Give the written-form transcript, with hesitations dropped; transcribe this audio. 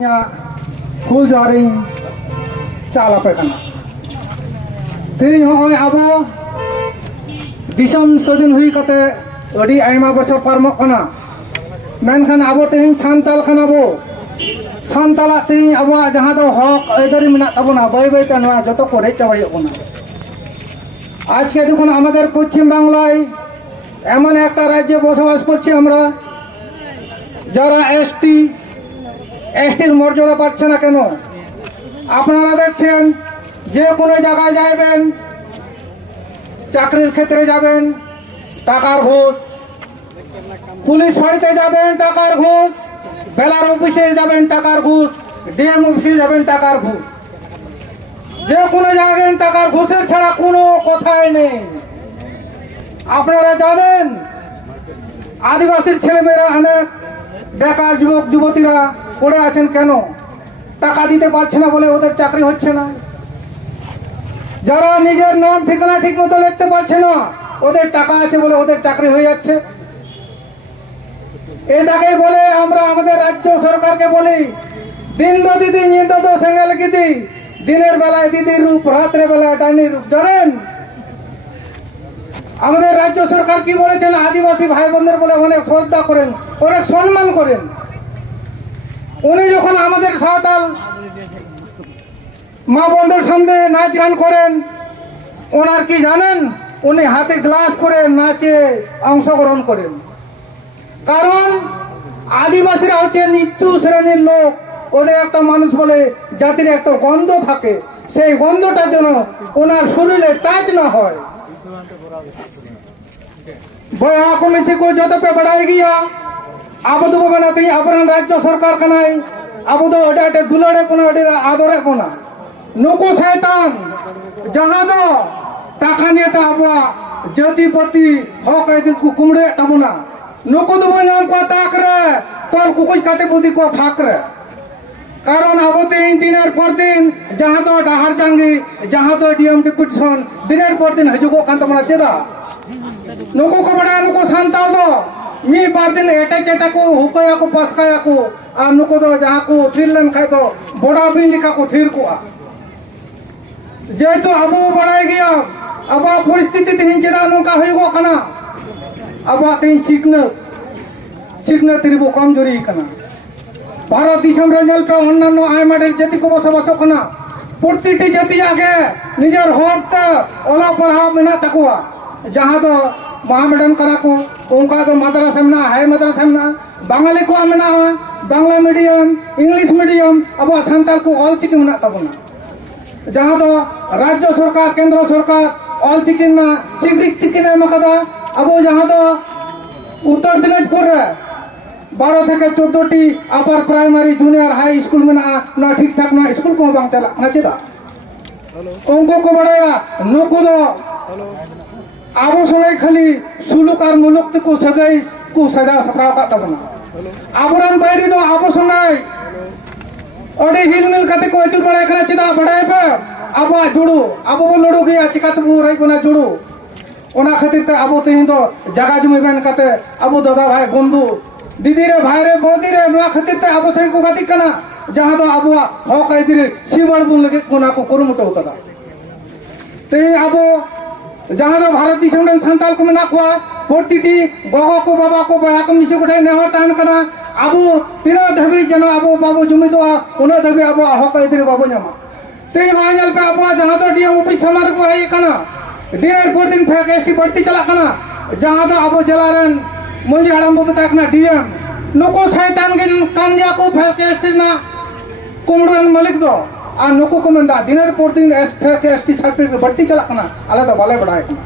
Full Johari चाल पे तेज हमें अब दिसम स्वाधीन हुई कते अड़ी आयमा बछर पारमोगना मेनखान अब तेज सान्ताल खाना बो सान्ताला तेज अब जहाँ दो हक आयदारी मेना ताबोना बाय बायते नोआ जतो को रेज चाबायोग कना। आज के देखुन आमादेर पश्चिम बांगलाय एमन एकटा राज्ये बसबास करछि आमरा যারা এসটির মর্যাদা পাচ্ছে না কেন? আপনারা দেখছেন যে কোনো জায়গায় যাবেন, চাকরির ক্ষেত্রে যাবেন টাকার ঘুষ, পুলিশ ফাঁড়িতে যাবেন টাকার ঘুষ, বেলার অফিসে যাবেন টাকার ঘুষ, ডিএম অফিসে যাবেন টাকার ঘুষ, যে কোনো জায়গায় টাকার ঘুষের ছাড়া কোনো কথাই নেই। আপনারা জানেন আদিবাসীর ছেলেমেয়েরা অনেক বেকার যুবক যুবতীরা পড়ে আছেন কেন? টাকা দিতে পারছে না বলে ওদের চাকরি হচ্ছে না। যারা নিজের নাম ঠিকানা ঠিক মতো লিখতে পারছে না ওদের টাকা আছে বলে ওদের চাকরি হয়ে যাচ্ছে। এটাকেই বলে আমরা আমাদের রাজ্য সরকারকে বলি দিন দো দিদি নিন্দো দো সেঙ্গেল গিদি, দিনের বেলায় দিদির রূপ রাত্রে বেলায় ডাইনির রূপ। জানেন আমাদের রাজ্য সরকার কি বলেছেন? আদিবাসী ভাই বোনদের বলে অনেক শ্রদ্ধা করেন, অনেক সম্মান করেন। উনি যখন আমাদের সাঁওতাল মা বোনদের সামনে নাচ গান করেন, ওনার কি জানেন? উনি হাতে গ্লাস করে নাচে অংশগ্রহণ করেন। কারণ আদিবাসীরা হচ্ছে নিচু শ্রেণীর লোক, ওদের একটা মানুষ বলে জাতির একটা গন্ধ থাকে, সেই গন্ধটা যেন ওনার শরীরে টাচ না হয়। बया कमेटी को जो पे बढ़ाई गया अब तो बनाते अपना राज्य सरकार का नहीं अब तो अटे दुलड़े को आदरे को नुको शैतान जहाँ दो टाका निये अब जातिपति हक कुमड़े तब ना नुको तो नाम को ताकरे तोर कुछ काते बुद्धि को फाकरे। कारण अब तीन दिनर पर दिन जहाँ तो डाहार जांगी जहाँ तो डीएम डिप्यूटेशन दिनर पर दिन हजुगो कान तमना चेदा नुको को बड़ा नुको सांताल दो मी बार दिन एटे चेटा को हुकया को पसकाया को आ नुको दो जहाँ को थिरलन खाय दो बड़ा बिंदिका को थिर को जेतु अब बढ़ाई गया अब परिस्थिति तीन चेदा नुका हुईगो कना अब तीन सीखने तिरबो कमजोरी कना। भारत दिसम रे पे अन्यान्य आयमा जाति को बसबास कना प्रतिटी जाति आगे निजर हक ओला पढ़ा मेना तकुआ जहाँ तो महामेडम करा को उनका तो मद्रासा में हाई मद्रासा में बांगाली को मेना बांग्ला मीडियम इंग्लिश मीडियम अब सान्ताल को ऑलचिकी मेना तबना जहाँ तो राज्य सरकार केंद्र सरकार ऑलचिकी ना स्वीकृति किने मकदा अब जहाँ तो उत्तर दिनाजपुर रे 12 থেকে 14টি upper primary junior high school में ना ठीक ठाक ना स्कूल को बांग चला ना चेदा उनको को बढ़ाया नुको दो अब समय खाली सुलुक और मुलुक को सगाई को सजा सपराव का तबना आबरन बैरी दो अब सुनाई ओडे हिल मिल कते को चुर बड़ाई करा चेदा बढ़ाई पे अब जुड़ो अब वो लड़ो गया चिकात बो रही को ना जुड़ो ओना खातिर ते अब तीन दो जगह जमी बन कते अब दादा भाई बंधु दीदी रे भाई रे बौदी रे नवा खातिर ते अब सही को गति कना जहाँ तो अब हक आइदिरे सीबड़ बुन लगे कोना को कुरुमुटो कदा ते अब जहाँ तो भारत दिसम रे सान्ताल को मेना को प्रतिटी गगो को बाबा को बया को मिसु कोठे नेहर तान कना अब तिना धबी जना अब बाबू जुमी तो उना धबी अब हक आइदिरे बाबू न्यामा ते माइनल पे अब जहाँ तो डीएम ऑफिस समार को है कना दिन पर दिन फैकेस्टी बढ़ती चला कना जहाँ तो अब जलारन मुझे हड़म बो बताक ना डीएम नुको शैतान के कांजिया को फैकेस्टी ना कुमड़न मलिक दो आ नुको को मंदा दिनर पर दिन एस फैकेस्टी सर्टिफिकेट बढ़ती चला कना अले तो बाले बढ़ाए कना।